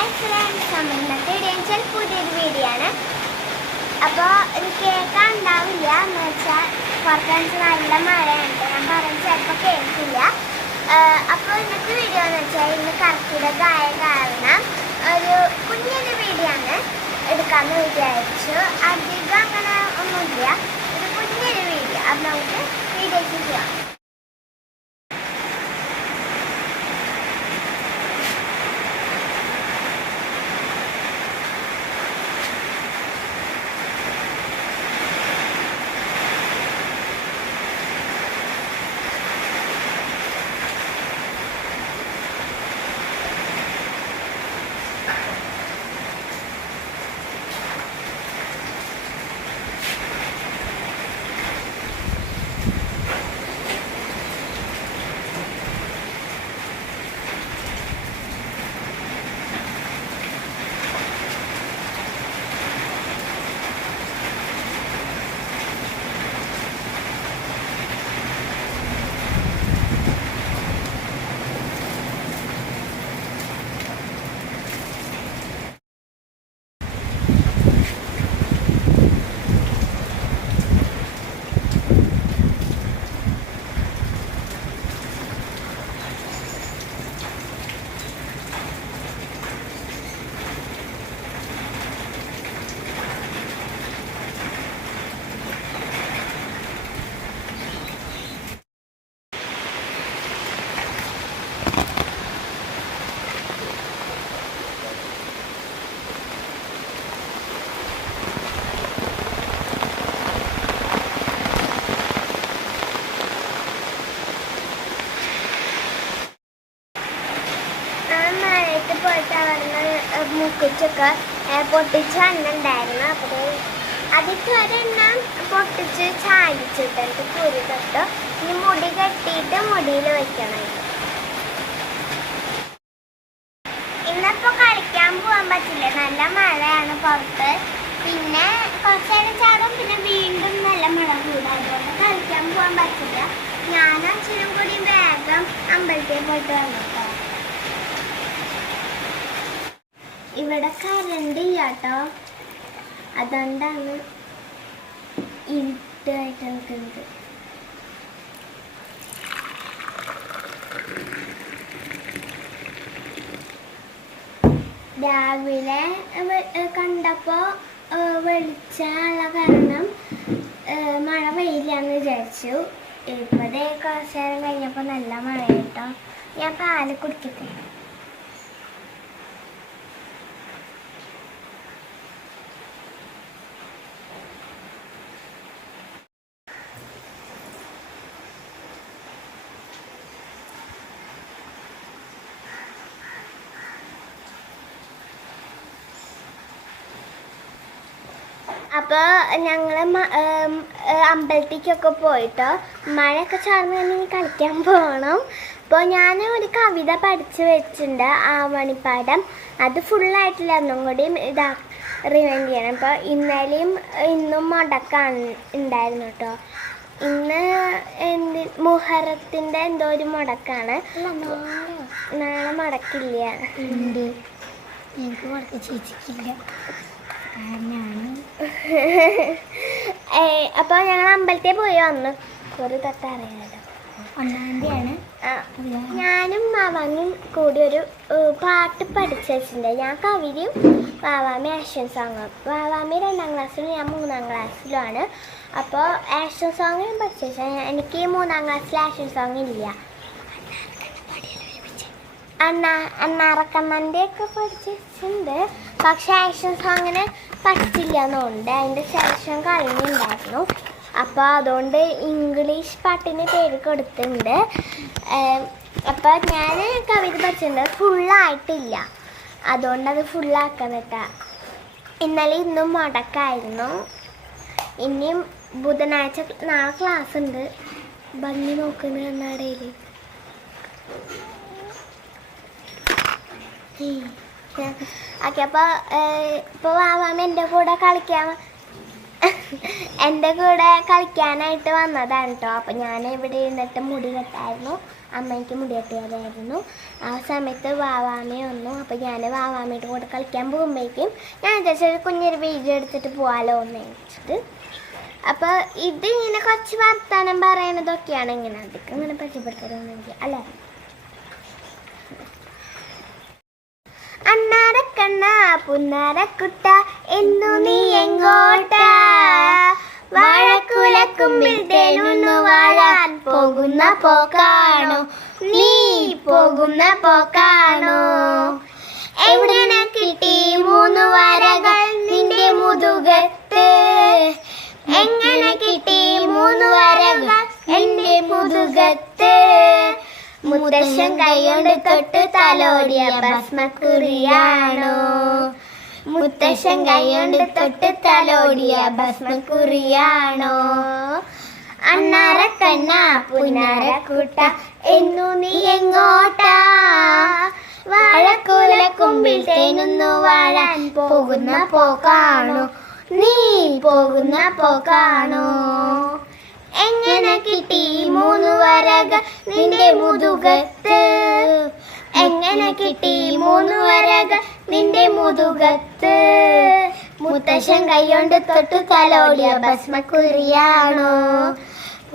Hi friends നമ്മൾ ഇന്നത്തെ വെച്ചാൽ പുതിയൊരു വീഡിയോ ആണ് അപ്പോൾ കേൾക്കാൻ ഉണ്ടാവില്ല എന്ന് വെച്ചാൽ പുറത്ത് നല്ല മഴയുണ്ട് ഞാൻ പറഞ്ഞ് ചിലപ്പോൾ കേൾക്കില്ല. അപ്പോൾ ഇന്നത്തെ വീഡിയോ എന്ന് വെച്ചാൽ ഇന്ന് കർക്കിടകമായ കാരണം ഒരു കുഞ്ഞൊരു വീഡിയോ ആണ് എടുക്കാമെന്ന് വിചാരിച്ചു. അധികം അങ്ങനെ ഒന്നുമില്ല. ഒരു കുഞ്ഞൊരു വീഡിയോ അത് നമുക്ക് വീഡിയോ ചെയ്യാം മുക്കിച്ചൊക്കെ പൊട്ടിച്ച് വന്നിട്ടുണ്ടായിരുന്നു. അപ്പോൾ അതിക്ക് ഒരെണ്ണം പൊട്ടിച്ച് ചാലിച്ചിട്ട് എനിക്ക് കുരു തൊട്ട്. ഇനി മുടി കെട്ടിയിട്ട് മുടിയിൽ വെക്കണം. ഇന്നിപ്പോൾ ഇന്നിപ്പോ കളിക്കാൻ പോകാൻ പറ്റില്ല. നല്ല മഴയാണ് പുറത്ത്. പിന്നെ കുറച്ച് നേരം ചാടും പിന്നെ വീണ്ടും നല്ല മഴ കൂടും. അതുകൊണ്ട് കളിക്കാൻ പോകാൻ പറ്റില്ല. ഞാനും അച്ഛനും കൂടി വേഗം അമ്പലത്തിൽ പോയിട്ട് വന്നിട്ടോ ഇവിടെ കറണ്ട് ഇല്ല കേട്ടോ അതുകൊണ്ടാണ് ഇരുട്ടായിട്ട് നിൽക്കുന്നത്. രാവിലെ കണ്ടപ്പോ വെളിച്ചുള്ള കാരണം മഴ പെയ്യില്ലാന്ന് വിചാരിച്ചു. ഇപ്പോഴേ കുറച്ച് നേരം കഴിഞ്ഞപ്പോൾ നല്ല മഴ കേട്ടോ ഞാൻ പാൽ കുടിക്കട്ടെ. അപ്പോൾ ഞങ്ങൾ അമ്പലത്തേക്കൊക്കെ പോയിട്ടോ. മഴയൊക്കെ ചാർന്ന് കഴിഞ്ഞ് കളിക്കാൻ പോകണം അപ്പോൾ ഞാൻ ഒരു കവിത പഠിച്ചു വെച്ചിട്ടുണ്ട് ആ മണിപ്പാടം അത് ഫുള്ളായിട്ടില്ല ഒന്നും കൂടി ഇതാ റിവൈൻഡ് ചെയ്യണം. അപ്പോൾ ഇന്നലെയും ഇന്നും മുടക്കാണ് ഉണ്ടായിരുന്നു കേട്ടോ ഇന്ന് എന്ത് മുഹറത്തിന്റെ എന്തോ ഒരു മുടക്കാണ്. നാളെ മുടക്കില്ല. എനിക്ക് പുറത്ത് ചേച്ചിക്കില്ല. അപ്പോൾ ഞങ്ങൾ അമ്പലത്തിൽ പോയി വന്നു. ഒരു തൊട്ടറിയാലോ ഒന്നാം തീയതിയാണ്. ആ, ഞാനും മാവാമിയും കൂടി ഒരു പാട്ട് പഠിച്ചിട്ടുണ്ട് ഞാൻ കവിതയും വാവാമി ആക്ഷൻ സോങ്ങും. വാവാമി രണ്ടാം ക്ലാസ്സിലും ഞാൻ മൂന്നാം ക്ലാസ്സിലുമാണ്. അപ്പോൾ ആക്ഷൻ സോങ് ഞാൻ പഠിച്ചു എനിക്ക് മൂന്നാം ക്ലാസ്സിൽ ആക്ഷൻ സോങ് ഇല്ല. അണ്ണാ അണ്ണാറക്കണ്ണന്റെ ഒക്കെ പഠിച്ചിട്ടുണ്ട് പക്ഷെ ആക്ഷൻ അങ്ങനെ പറ്റില്ല എന്നുണ്ട് അതിന്റെ ശേഷം കഴിഞ്ഞിട്ടുണ്ടായിരുന്നു അപ്പോൾ അതുകൊണ്ട് ഇംഗ്ലീഷ് പാട്ടിന് പേര് കൊടുത്തിട്ടുണ്ട്. അപ്പോൾ ഞാൻ കവിത പഠിച്ചിട്ടുണ്ട്. ഫുള്ളായിട്ടില്ല. അതുകൊണ്ട് അത് പറ്റാ. ഇന്നലെ ഇന്നും മുടക്കായിരുന്നു. ഇനിയും ബുധനാഴ്ച നാളെ ക്ലാസ് ഉണ്ട് ഭംഗി നോക്കുന്ന കണ്ണാടയിൽ അപ്പോൾ ഇപ്പോൾ എന്റെ എന്റെ കൂടെ കളിക്കാൻ എന്റെ കൂടെ കളിക്കാനായിട്ട് വന്നതാണ് കേട്ടോ അപ്പോൾ ഞാൻ ഇവിടെ ഇരുന്നിട്ട് മുടി കെട്ടായിരുന്നു. അമ്മയ്ക്ക് മുടി കെട്ടിയതായിരുന്നു. ആ സമയത്ത് വാവാമ വന്നു. അപ്പോൾ ഞാൻ വാവാമയുടെ കൂടെ കളിക്കാൻ പോകുമ്പോഴേക്കും ഞാൻ വിചാരിച്ചൊരു കുഞ്ഞൊരു വീഡിയോ എടുത്തിട്ട് പോവാലോ എന്ന് വെച്ചിട്ട് അപ്പോൾ ഇത് ഇങ്ങനെ കുറച്ച് വർത്താനം പറയണതൊക്കെയാണ് ഇങ്ങനെ. അതൊക്കെ ഇങ്ങനെ പരിചയപ്പെടുത്തണമെന്നെങ്കിൽ അല്ലേ? പുന്നാരക്കുട്ട എന്നു നീ എങ്ങോട്ട? വാഴക്കുലക്കുമ്പിൽ തേനുന്നു വാഴാൻ പോകുന്ന പോക്കാണോ. നീ പോകുന്ന പോക്കാണോ. എങ്ങനെ കിട്ടി മൂന്ന് വരകൾ നിന്റെ മുതുകത്ത്? എങ്ങനെ കിട്ടി മൂന്ന് വരകൾ എന്റെ മുതുകത്ത്? മുത്തശ്ശൻ കൈകൊണ്ട് തൊട്ട് തലോടിയ ഭസ്മക്കുറിയാണോ? മുത്തശ്ശൻ കൈകൊണ്ട് തൊട്ട് തലോടിയ ഭസ്മക്കുറിയാണോ? അണ്ണാരക്കണ്ണ പുന്നാരക്കൂട്ട എന്നു നീ എങ്ങോട്ടാ? വാഴക്കൂല കുമ്പിൽ തേനുന്നു വാഴാൻ പോകുന്ന പോക്കാണോ? നീ പോകുന്ന പോക്കാണോ? എങ്ങനെ കിട്ടി മൂന്ന് വരക നിന്റെ മുതുകത്ത്. എങ്ങനെ കിട്ടി മൂന്ന് വരക നിന്റെ മുതുകത്ത്? മുത്തശ്ശൻ കൈകൊണ്ട് തൊട്ട് തലോടിയ ഭസ്മക്കുറിയാണോ?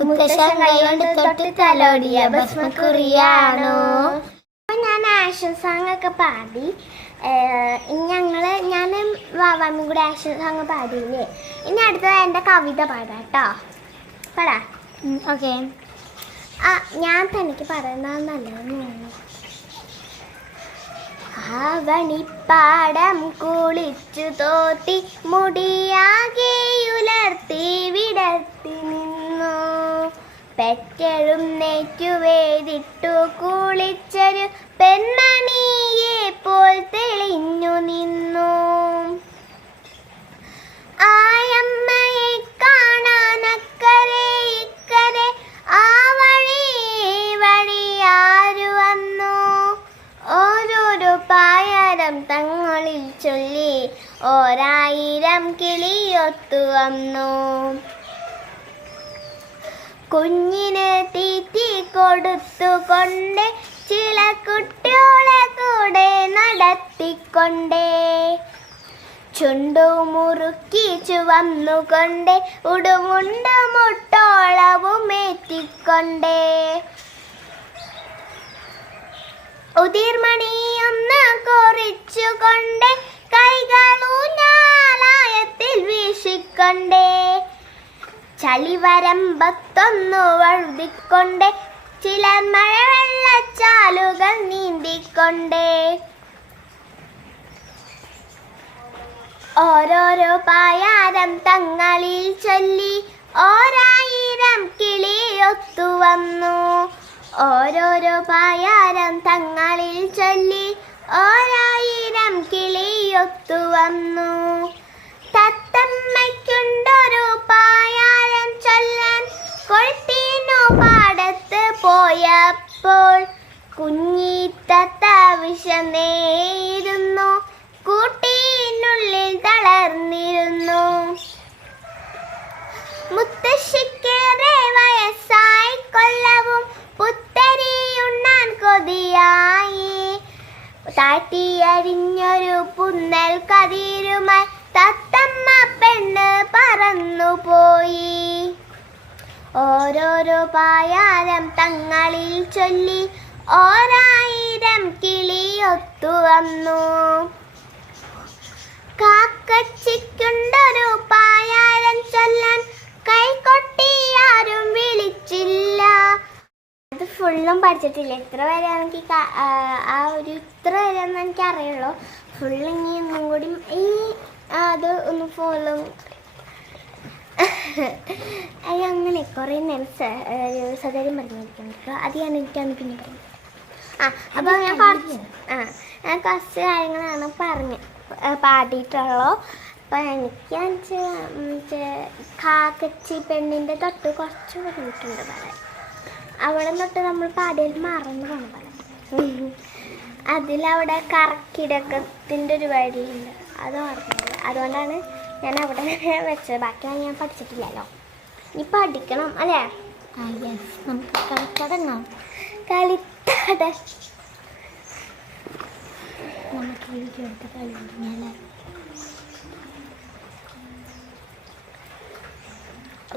മുത്തശ്ശൻ കൈകൊണ്ട് തൊട്ട് തലോടിയ ഭസ്മക്കുറിയാണോ? ഞാൻ ആക്ഷൻ സോങ് ഒക്കെ പാടി ഞങ്ങൾ ഞാൻ വാവാമ്മയും കൂടെ ആക്ഷൻ സോങ് പാടിയില്ലേ? ഇനി അടുത്തത് എന്റെ കവിത പാടാട്ടോ പാടാ. ഓക്കെ ആ ഞാൻ തനിക്ക് പറയുന്നത് നല്ലതെന്ന് തോന്നുന്നു ആവണിപ്പാടം കുളിച്ചു തോത്തി മുടിയാകെ ഉലർത്തി വിടർത്തി നിന്നു. പെറ്റഴും നെറ്റു വേദിട്ടു കുളിച്ചൊരു പെൺമണിയെ പോൽ തെളിഞ്ഞു നിന്നു. കിളിയൊത്തു വന്നു കുഞ്ഞിന് തീറ്റി കൊടുത്തുകൊണ്ട് ചില കുട്ടികളെ കൂടെ നടത്തിക്കൊണ്ടേ. ചുണ്ടു മുറുക്കി ചുവന്നുകൊണ്ട് ഉടുമുണ്ട് മുട്ടോളവും ഏറ്റിക്കൊണ്ടേ. ഉതിർമണിയൊന്ന് കുറിച്ചുകൊണ്ട് കൈകളൂഞ്ഞാലായത്തിൽ വീശിക്കൊണ്ടേ. ചളിവരമ്പത്തൊന്നു വഴുതിക്കൊണ്ടേ. ചില മഴവെള്ളച്ചാലുകൾ നീന്തിക്കൊണ്ടേ. ഓരോരോ പായാരം തങ്ങളിൽ ചൊല്ലി ഓരായിരം കിളിയൊത്തു വന്നു. ഓരോരോ പായാരം തങ്ങളിൽ ചൊല്ലി ഓരായിരം കിളിയൊത്തു വന്നു. പാടത്ത് പോയപ്പോൾ കുഞ്ഞിത്തത്ത വിശന്നേയിരുന്നു കൂട്ടിനുള്ളിൽ തളർന്നിരുന്നു. മുത്തശ്ശിക്കേറെ വന്നു. കാക്കച്ചിക്കുണ്ടൊരു പായാരം ചൊല്ലാൻ കൈകൊട്ടിയാരും വിളിച്ചില്ല. അത് ഫുള്ളും പഠിച്ചിട്ടില്ല. ഇത്ര വരെ എനിക്ക് ആ, ഒരു ഇത്ര വരെ ഒന്നും എനിക്ക് അറിയുള്ളൂ. ഫുള്ള് ഇനി ഒന്നും കൂടി ഈ അത് ഒന്ന് ഫോളോ അങ്ങനെ കുറേ നേരം സൗകര്യം പറഞ്ഞിരിക്കുന്നുണ്ട് അത് ഞാൻ എനിക്കാണ് പിന്നെ പറഞ്ഞു ആ അപ്പോൾ ഞാൻ കുറച്ച് ആ ഞാൻ കുറച്ച് കാര്യങ്ങളാണ് പറഞ്ഞ് പാടിയിട്ടുള്ളൂ. അപ്പോൾ എനിക്ക് കാക്കച്ചി പെണ്ണിന്റെ തൊട്ട് കുറച്ച് പറഞ്ഞിട്ടുണ്ട് പറയാൻ. അവിടെ തൊട്ട് നമ്മൾ പാടിയിൽ മറന്നു പോകണം പറയാൻ. അതിലവിടെ കറക്കിടക്കത്തിന്റെ ഒരു വഴിയുണ്ട്. അത് ഓർമ്മയില്ല. അതുകൊണ്ടാണ് ഞാൻ അവിടെ വെച്ചത്. ബാക്കി ഞാൻ പഠിച്ചിട്ടില്ലല്ലോ. ഇനി പഠിക്കണം അല്ലേ? നമുക്ക് കളി തുടങ്ങാം കളിത്തട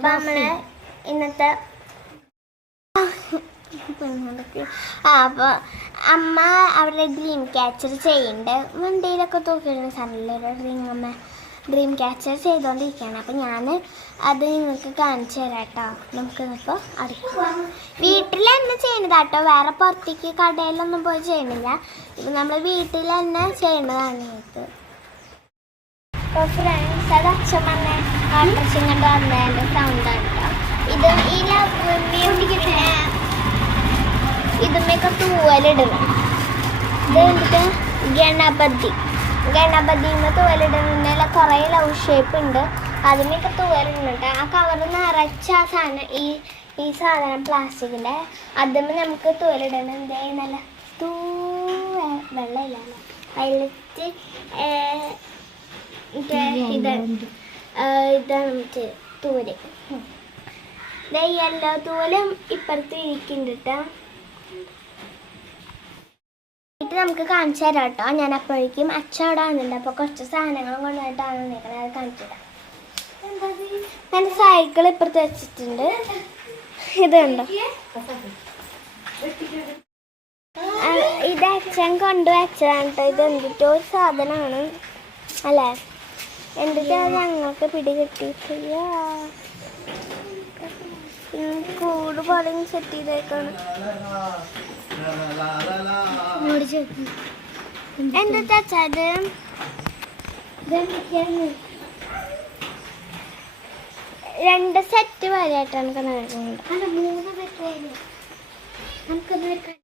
നമുക്ക് ഇന്നത്തെ ആ അപ്പൊ അമ്മ അവിടെ ഡ്രീം ക്യാച്ചർ ചെയ്യുന്നുണ്ട്. വണ്ടിയിലൊക്കെ തൂക്കിയിടുന്ന സ്ഥലമല്ലേ ഡ്രീം അമ്മ. ഡ്രീം ക്യാച്ചർ ചെയ്തുകൊണ്ടിരിക്കുകയാണ് അപ്പം ഞാൻ അത് നിങ്ങൾക്ക് കാണിച്ചു തരാം കേട്ടോ. നമുക്ക് ഇപ്പോൾ അടുക്കാം വീട്ടിൽ തന്നെ കേട്ടോ. വേറെ പുറത്തേക്ക് കടയിലൊന്നും പോയി ചെയ്യണില്ല ഇപ്പം നമ്മൾ വീട്ടിൽ തന്നെ ചെയ്യുന്നതാണ് ഇത്. അപ്പോൾ ഫ്രണ്ട്സ് അത് അച്ഛൻ വന്ന ആട്ടർച്ചും കണ്ട് വന്നതിന്റെ സൗണ്ടാണ് കേട്ടോ. ഇത് ഈ മ്യൂസിക്കിന് ഇതുമൊക്കെ തൂവലിടണം. ഇത് എന്നിട്ട് ഗണപതി. ഗണപതിന്ന് തൂവലിടുന്നതിൽ കുറേ ലവ് ഷേപ്പ് ഉണ്ട്. അതിനൊക്കെ തൂവലിടുന്നുണ്ട് ആ കവർ നിറച്ച ആ സാധനം ഈ ഈ സാധനം പ്ലാസ്റ്റിക്കിന്റെ അതിന് നമുക്ക് തൂവലിടണം. എന്തേ നല്ല തൂ വെള്ളമില്ല അതിലിട്ട് മറ്റേ ഇത് ഇതാണ് നമുക്ക് ദേ യെല്ലോ തൂലും ഇപ്പുറത്ത് ഇരിക്കുന്നുണ്ട് കേട്ടോ. നമുക്ക് കാണിച്ചു തരാം കേട്ടോ. ഞാൻ അപ്പോഴേക്കും അച്ഛൻ അവിടെ വന്നിട്ടുണ്ട് കുറച്ച് സാധനങ്ങളും കൊണ്ടുപോയിട്ടാണ് നിൽക്കുന്നത് അത് കാണിച്ചു തരാം. ഞാൻ സൈക്കിൾ ഇപ്പുറത്ത് വെച്ചിട്ടുണ്ട്. ഇത് കണ്ടോ? ആ, ഇത് അച്ഛൻ കൊണ്ടുവച്ചതാണ് കേട്ടോ. ഇത് എന്തിട്ടോ ഒരു സാധനമാണ്. അല്ലേ? എന്തിട്ടാ ഞങ്ങൾക്ക് പിടി കിട്ടിയിട്ടില്ല കൂട് പോലെ സെറ്റ് ചെയ്തേക്കാണ്. എന്താ ഇത്? രണ്ട് സെറ്റ് വരെയായിട്ടാണ് അല്ല മൂന്ന് പേര് നമുക്കൊന്നും